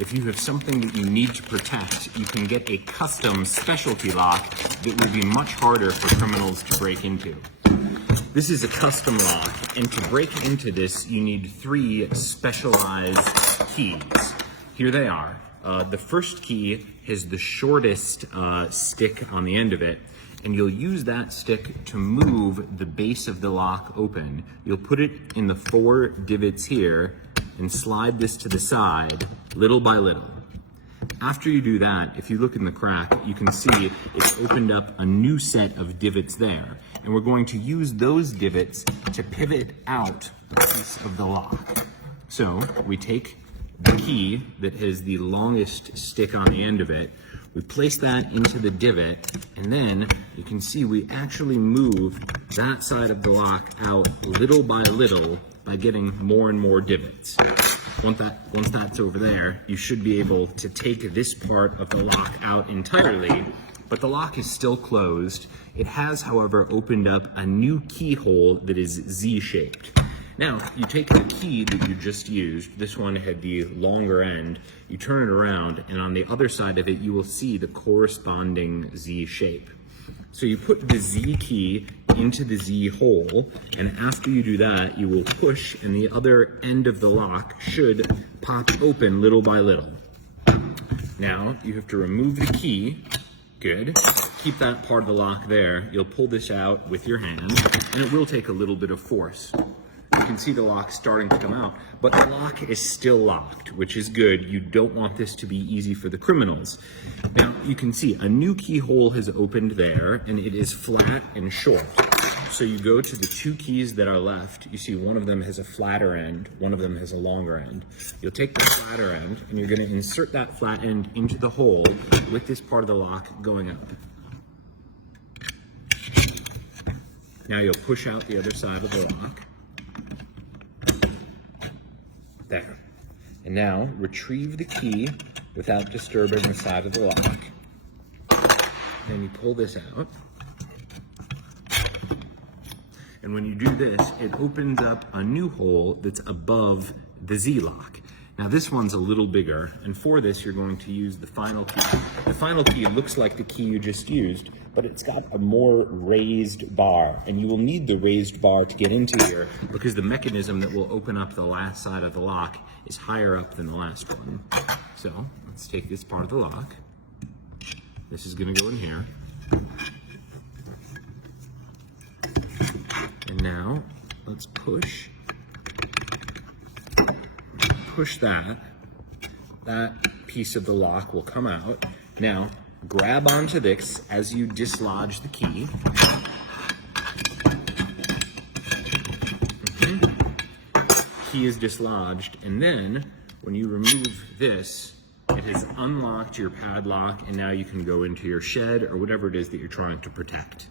If you have something that you need to protect, you can get a custom specialty lock that will be much harder for criminals to break into. This is a custom lock, and to break into this, you need 3 specialized keys. Here they are. The first key has the shortest stick on the end of it, and you'll use that stick to move the base of the lock open. You'll put it in the 4 divots here and slide this to the side little by little. After you do that, if you look in the crack, you can see it's opened up a new set of divots there. And we're going to use those divots to pivot out a piece of the lock. So we take the key that has the longest stick on the end of it, we place that into the divot, and then you can see we actually move that side of the lock out little by little by getting more and more divots. Once that's over there, you should be able to take this part of the lock out entirely, but the lock is still closed. It has, however, opened up a new keyhole that is Z-shaped. Now, you take the key that you just used, this one had the longer end, you turn it around, and on the other side of it, you will see the corresponding Z shape. So you put the Z key into the Z hole, and after you do that, you will push, and the other end of the lock should pop open little by little. Now, you have to remove the key. Good. Keep that part of the lock there. You'll pull this out with your hand, and it will take a little bit of force. You can see the lock starting to come out, but the lock is still locked, which is good. You don't want this to be easy for the criminals. Now, you can see a new keyhole has opened there, and it is flat and short. So you go to the 2 keys that are left. You see one of them has a flatter end, one of them has a longer end. You'll take the flatter end, and you're going to insert that flat end into the hole with this part of the lock going up. Now you'll push out the other side of the lock. There. And now retrieve the key without disturbing the side of the lock. Then you pull this out. And when you do this, it opens up a new hole that's above the Z lock. Now this one's a little bigger, and for this you're going to use the final key. The final key looks like the key you just used, but it's got a more raised bar, and you will need the raised bar to get into here because the mechanism that will open up the last side of the lock is higher up than the last one. So let's take this part of the lock. This is going to go in here. And now let's push that. That piece of the lock will come out. Now, grab onto this as you dislodge the key. Key is dislodged, and then when you remove this, it has unlocked your padlock, and now you can go into your shed or whatever it is that you're trying to protect.